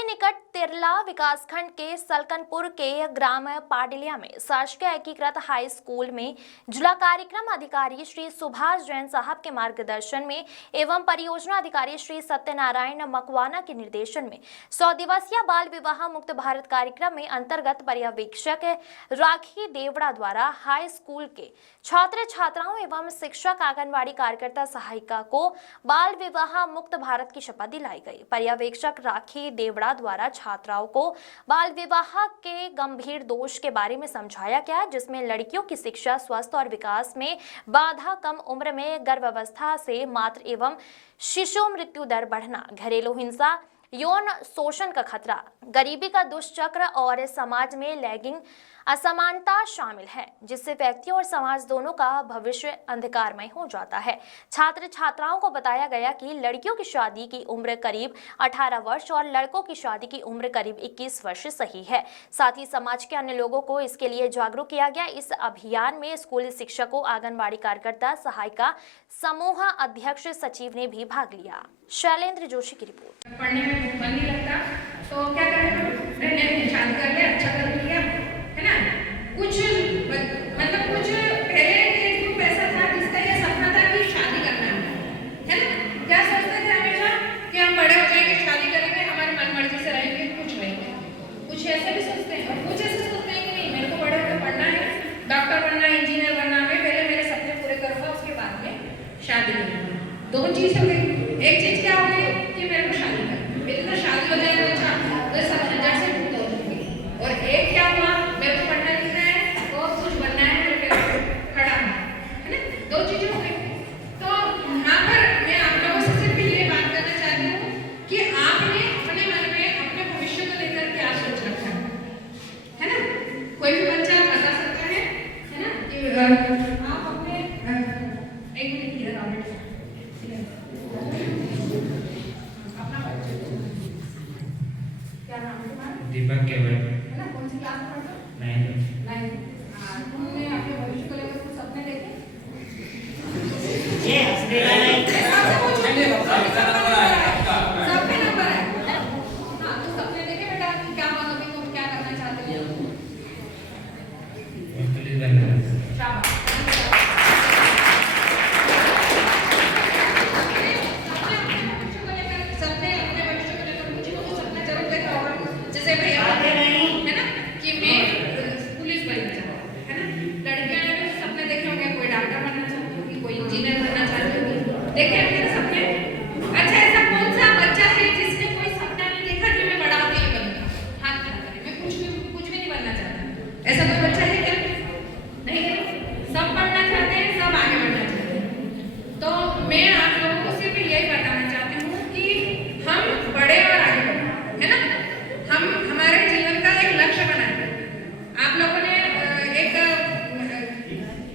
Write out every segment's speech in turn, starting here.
के निकट तिरला विकासखंड के सलकनपुर के ग्राम पाडिलिया में शासकीय एकीकृत हाई स्कूल में जिला कार्यक्रम अधिकारी श्री सुभाष जैन साहब के मार्गदर्शन में एवं परियोजना अधिकारी श्री सत्यनारायण मकवाना के निर्देशन में 100 दिवसीय बाल विवाह मुक्त भारत कार्यक्रम में अंतर्गत पर्यवेक्षक राखी देवड़ा द्वारा हाई स्कूल के छात्र छात्राओं एवं शिक्षक आंगनबाड़ी कार्यकर्ता सहायिका को बाल विवाह मुक्त भारत की शपथ दिलाई गई। पर्यवेक्षक राखी देवड़ा द्वारा छात्राओं को बाल विवाह के गंभीर दोष के बारे में समझाया गया, जिसमें लड़कियों की शिक्षा, स्वास्थ्य और विकास में बाधा, कम उम्र में गर्भावस्था से मातृ एवं शिशु मृत्यु दर बढ़ना, घरेलू हिंसा, यौन शोषण का खतरा, गरीबी का दुष्चक्र और समाज में लैंगिक असमानता शामिल है, जिससे व्यक्ति और समाज दोनों का भविष्य अंधकारमय हो जाता है। छात्र छात्राओं को बताया गया कि लड़कियों की शादी की उम्र करीब 18 वर्ष और लड़कों की शादी की उम्र करीब 21 वर्ष सही है। साथ ही समाज के अन्य लोगों को इसके लिए जागरूक किया गया। इस अभियान में स्कूल शिक्षकों, आंगनबाड़ी कार्यकर्ता, सहायिका, समूह अध्यक्ष, सचिव ने भी भाग लिया। शैलेंद्र जोशी की रिपोर्ट। पढ़ने में मन नहीं लगता तो क्या करें, शादी कर ले, अच्छा कर लिया है ना। कुछ पहले एक ग्रुप ऐसा था जिसका ये सपना था कि शादी करना है ना। क्या सोचते थे हमेशा कि हम बड़े हो जाएंगे, शादी करेंगे, हमारी मनमर्जी से रहेंगे, कुछ नहीं। कुछ ऐसे भी सोचते हैं और कुछ ऐसे सोचते हैं कि नहीं, मेरे को बड़े होकर पढ़ना है, डॉक्टर बनना है, इंजीनियर बनना है, पहले मेरे सपने पूरे करूंगा, उसके बाद में शादी करूंगा। दो चीज हो गई। एक चीज क्या हो गई कि मेरे को शादी करनी, मेरी तो शादी हो जाए तो अच्छा, तो सब झंझट से मुक्त हो जाऊंगी। और एक क्या हुआ, मेरे को पढ़ना लिखना है और कुछ बनना है, मेरे पे खड़ा है ना। दो चीजें हो गई। तो यहाँ पर मैं आप लोगों से सिर्फ ये बात करना चाहती हूँ कि आपने अपने मन में अपने भविष्य को लेकर क्या सोच रखा है ना। कोई भी बच्चा बता सकता है ना कि आप अपने एक मिनट इधर आओ, दीपक केवल है ना। कौन सी क्लास में पढ़ते हो? 9th। तुमने अपने भविष्य को लेकर कुछ सपने देखे? सबके नंबर है। हाँ, तो सपने देखे बेटा कि क्या बनोगे, तुम क्या करना चाहते हो? पुलिस बनना। शाबाश। जैसे भैया है ना कि मैं पुलिस बनना चाहती हूँ, है ना। लड़कियां ने भी सपने देखे होंगे, कोई डॉक्टर बनना चाहती होगी, कोई इंजीनियर बनना चाहती होगी, देखे होंगे ना सपने। अच्छा, ऐसा कौन सा बच्चा है जिसने कोई सपना नहीं देखा कि मैं बड़ा होकर ये बनूंगा? हाथ खड़ा करें। मैं कुछ भी नहीं बनना चाहता। ऐसा कोई बच्चा है क्या? नहीं है। सब पढ़ना चाहते हैं, सब आगे बढ़ना चाहते हैं। तो मैं आप लोगों को सिर्फ यही बताना चाहती हूँ कि हम बड़े और आगे बढ़े, है ना। हम हमारे जीवन का एक लक्ष्य बनाए। आप लोगों ने एक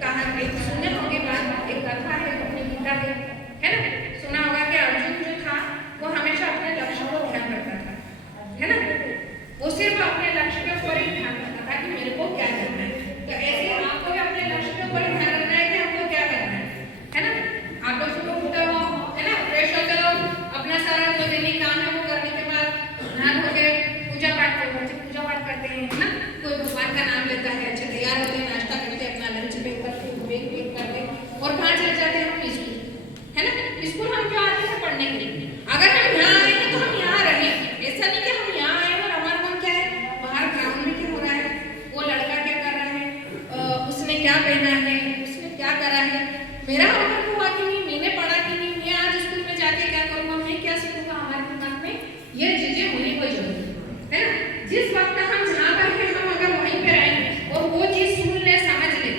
कहा, एक सुने होंगे बात, एक कथा है अपनी गीता की, है ना। सुना होगा कि अर्जुन जो था वो हमेशा अपने लक्ष्य को ध्यान रखता था, है ना। वो सिर्फ अपने लक्ष्य के ऊपर ही ध्यान रखता था कि मेरे को क्या करना है। तो ऐसे आपको भी अपने लक्ष्य के ऊपर ध्यान रखना है कि हमको क्या करना है ना। आप लोग सुबह उठते हो, है ना, फ्रेश होते हो, अपना सारा जो दैनिक काम है वो करने के बाद नहा धो के पूजा पाठ करते हैं ना। कोई भगवान का नाम लेता है, अच्छे तैयार होते हैं, नाश्ता करते हैं, अपना लंच पैक करते हैं, ब्रेक करते हैं और 5 चले जाते हैं हम स्कूल, है ना। स्कूल हम क्यों आते हैं? पढ़ने के लिए। अगर हम यहाँ आए हैं तो हम यहाँ रहें। ऐसा नहीं कि हम यहाँ आए और हमारा मन क्या है, बाहर ग्राउंड में क्या हो रहा है, वो लड़का क्या कर रहा है, उसने क्या पहना है, उसने क्या करा है, मेरा होमवर्क हुआ कि नहीं, मैंने पढ़ा कि नहीं, मैं आज स्कूल में जाके क्या करूँगा, मैं क्या सीखूंगा। हमारे दिमाग में ये चीजें होनी कोई जरूरी है ना। जिस वक्त हम जहाँ पर हैं, हम अगर वहीं पे रहें और वो चीज सुन ले, समझ ले,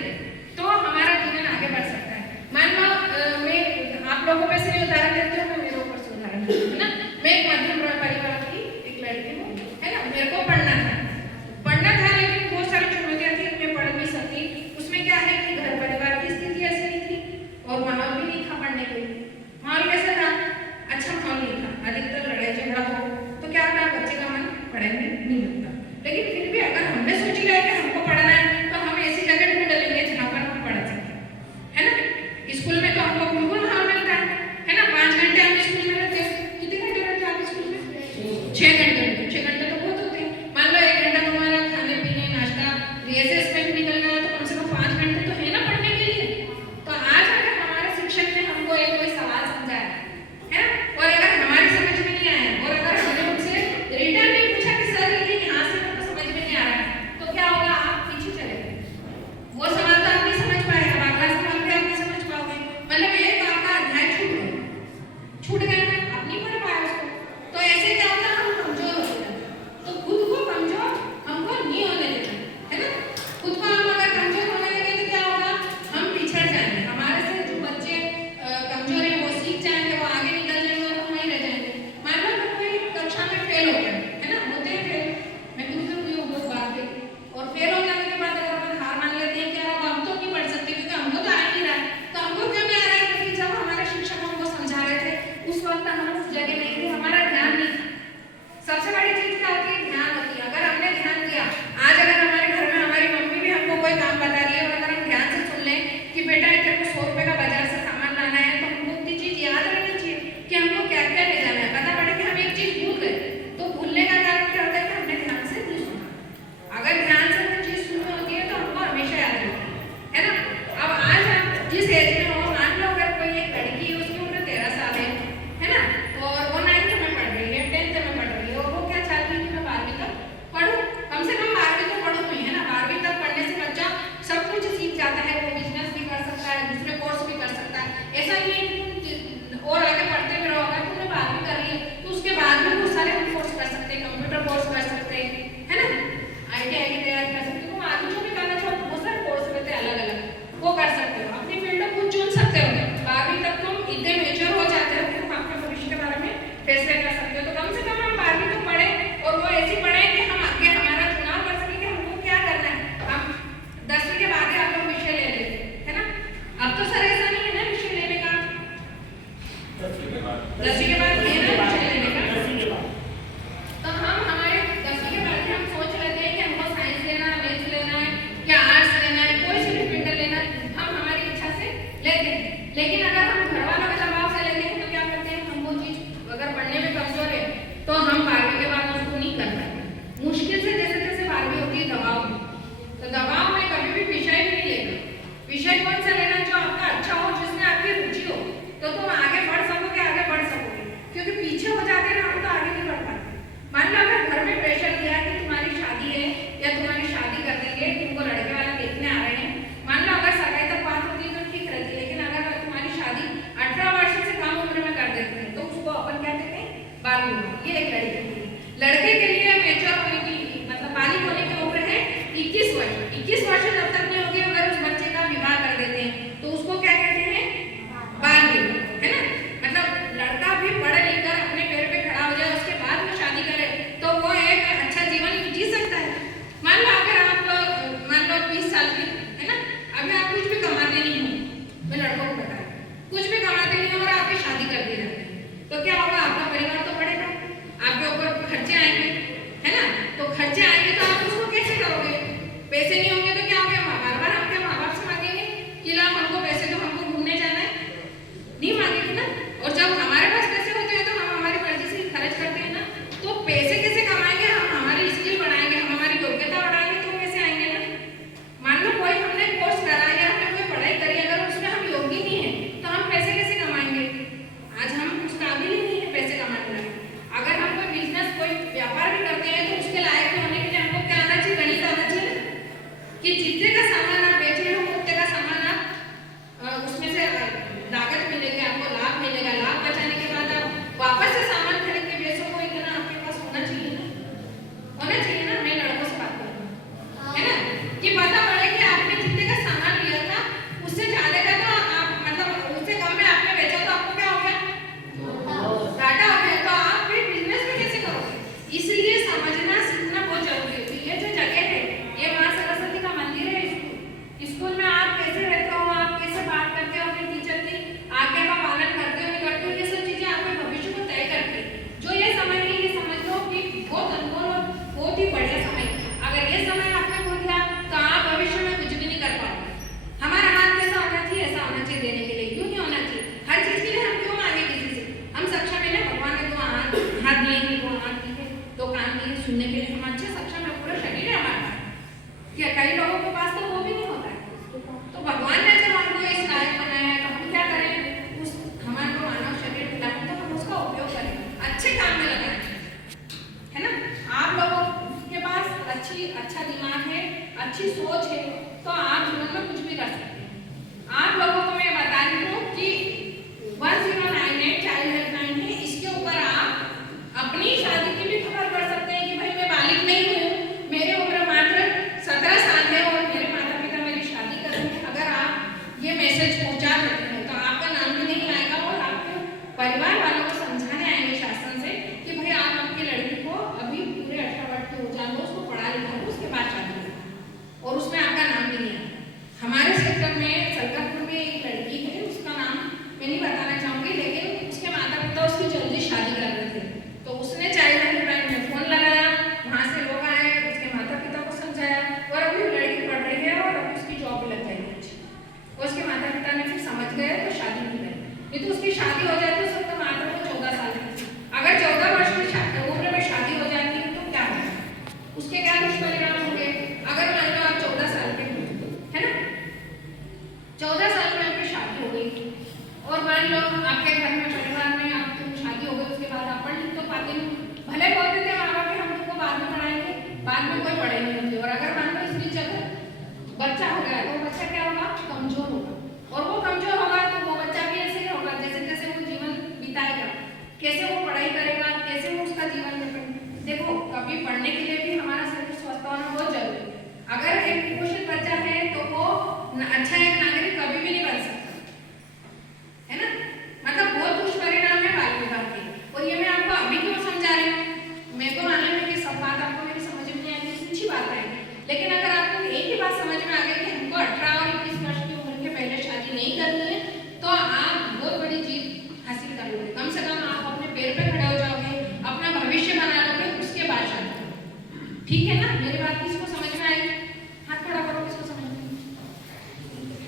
तो हमारा जीवन आगे बढ़ सकता है। मान लो मैं आप लोगों पे से उदाहरण देती हूँ, मैं मेरे ऊपर से उदाहरण देती हूँ, है ना। मैं एक मध्यम परिवार की एक लड़की हूँ, है ना। मेरे को पढ़ना था लेकिन बहुत सारी चुनौतियाँ थी, मैं पढ़ नहीं सकती। उसमें क्या है कि घर परिवार की स्थिति ऐसी नहीं थी और माहौल भी नहीं था पढ़ने के लिए। माहौल कैसा था? अच्छा माहौल नहीं था, अधिकतर लड़ाई झगड़ा हो तो क्या होता है, बच्चे का मन पढ़ाई में नहीं लगता। क्या कई लोगों के पास तो वो भी नहीं होता है। तो भगवान ने जब हमको इस लायक बनाया है तो हम क्या करें, उस हमारे को मानव शरीर मिला है तो हम उसका उपयोग करें, अच्छे काम में लगाएं, है ना। आप लोगों के पास अच्छा दिमाग है, अच्छी सोच है, तो आप जीवन में कुछ भी कर सकते हैं। आप लोगों को मैं बता रही हूँ कि 1098 चाइल्ड हेल्पलाइन है, इसके ऊपर आप अपनी शादी की भी खबर कर सकते हैं कि भाई मैं बालिग नहीं हूँ, मेरी उम्र मात्र 17 साल है और मेरे माता पिता मेरी शादी कर रहे हैं। अगर आप ये मैसेज पहुँचा देते हैं तो आपका नाम भी नहीं आएगा और आपके परिवार वालों को समझाने आएंगे शासन से कि भाई आप आपकी लड़की को अभी पूरे 18 वर्ष के हो जाए, उसको पढ़ा लिखा लो, उसके बाद शादी करो, और उसमें आपका नाम भी नहीं आएगा। हमारे सेक्टर में सलकनपुर में एक लड़की है, उसका नाम मैं नहीं बताना चाहूँगी, लेकिन उसके माता पिता उसकी जल्दी शादी कर रहे थे, तो उसने चाइल्ड हेल्पलाइन में फ़ोन लगाया, वहाँ से लोग आए, उसके माता पिता को समझाया और अभी वो लड़की पढ़ रही है और अभी उसकी जॉब लग गई है। और उसके माता पिता ने फिर समझ गए तो शादी नहीं करी, नहीं तो उसकी शादी हो जाती तो उसका मात्र वो 14 साल की। अगर 14 वर्ष की उम्र में शादी हो जाती है तो क्या होगा, उसके क्या दुष्परिणाम होंगे। अगर मान लो आप 14 साल के है ना, 14 साल में आपकी शादी हो गई और मान लो आपके घर में परिवार में आपकी शादी हो गई, उसके बाद आप पढ़ लिख तो पाते नहीं, भले बोलते थे माँ बाप हम तुमको बाद में पढ़ाएंगे, बाद में कोई पढ़े नहीं होते। और अगर मान लो इसकी जगह बच्चा हो गया तो बच्चा क्या होगा, कमजोर होगा, और वो कमजोर होगा तो वो बच्चा भी ऐसे ही होगा, जैसे जैसे वो जीवन बिताएगा, कैसे वो पढ़ाई करेगा, कैसे वो उसका जीवन कटेगा। देखो कभी पढ़ने के लिए भी हमारा शरीर स्वस्थ होना बहुत जरूरी है। अगर एक कुपोषित बच्चा है तो वो अच्छा एक नागरिक कभी भी नहीं बन सकता, है ना। मतलब बहुत दुष्परिणाम है बाल विवाह के, और ये मैं आपको अभी क्यों समझा रही हूँ, मैं तो मालूम है कि सब बात आपको मेरी समझ में नहीं आएगी, अच्छी बात आएगी, लेकिन अगर आपको एक ही बात समझ में आ गई कि हमको 18 और 21 वर्ष की उम्र के पहले शादी नहीं करनी है, तो आप बहुत बड़ी जीत हासिल कर लोगे। कम से कम आप अपने पैर पे खड़े हो जाओगे, अपना भविष्य बना लोगे, उसके बाद शादी। ठीक है ना, मेरी बात की